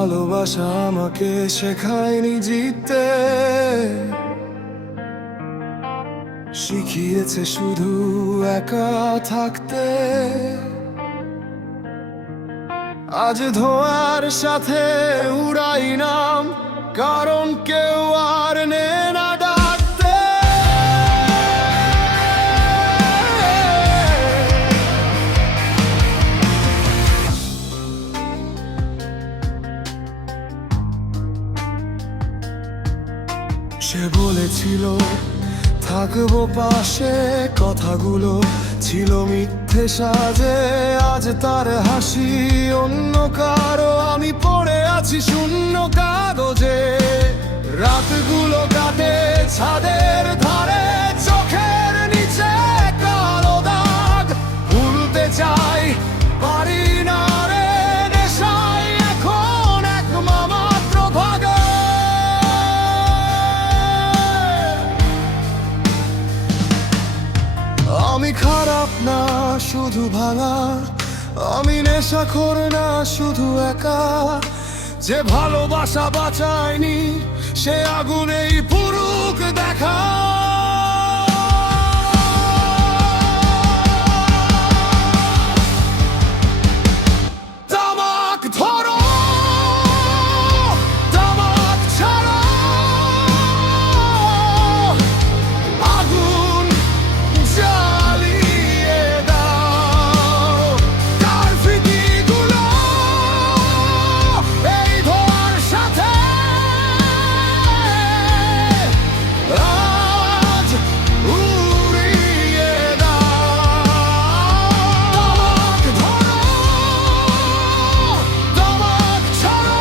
ভালোবাসা আমাকে শেখায়নি জিততে, শিখিয়েছে শুধু একা থাকতে। আজ ধোঁয়ার সাথে উড়াই নাম, কারণ কেউ আর নে না ডাকতে। সে বলেছিল থাকবো পাশে, কথাগুলো ছিল মিথ্যে সাজে। আজ তার হাসি অন্য কারো, আমি পড়ে আছি শূন্য কাগজে। রাতগুলো কাটে ছাদের ধারে, চোখের নিচে কালো দাগ। ভুলতে চাই পারি না রে, নেশাই এখন এক মাত্র ভাগে। আমি খারাপ না শুধু ভাঙা, আমি নেশাখোর না শুধু একা। যে ভালোবাসা বাঁচায়নি সে আগুনেই পুরুক দেখা। তামাক ধরো, তামাক ছাড়ো, আগুন জ্বালিয়ে দাও। তার স্মৃতিগুলো এই ধোঁয়ার সাথে আজ উড়িয়ে দাও। তামাক ধরো, তামাক ছাড়ো,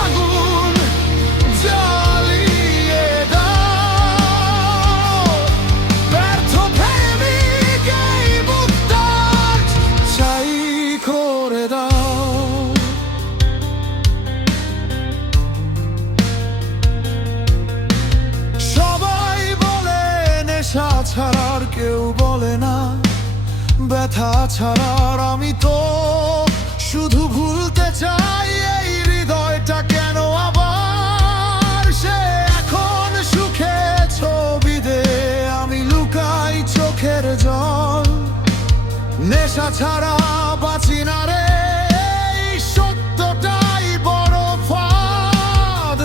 আগুন জ্বালিয়ে দাও। ব্যর্থ প্রেমিক এই বুকটার ছাই করে দাও। সবাই বলে নেশা ছাড়ার, কেউ বলে না ব্যথা ছাড়ার। আমি তো শুধু ভুলতে চাই এই হৃদয়টা কেন আবার সে এখন সুখে ছবি দে। আমি লুকাই চোখের জল, নেশা ছাড়া বাঁচি না রে। এই সত্যটাই বড় ফাঁদ,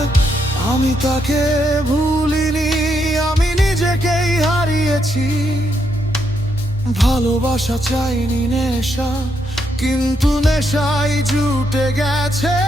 আমি তাকে ভুলিনি, আমি নিজেকেই হারিয়েছি। ভালোবাসা চাইনি নেশা, কিন্তু নেশাই জুটে গেছে।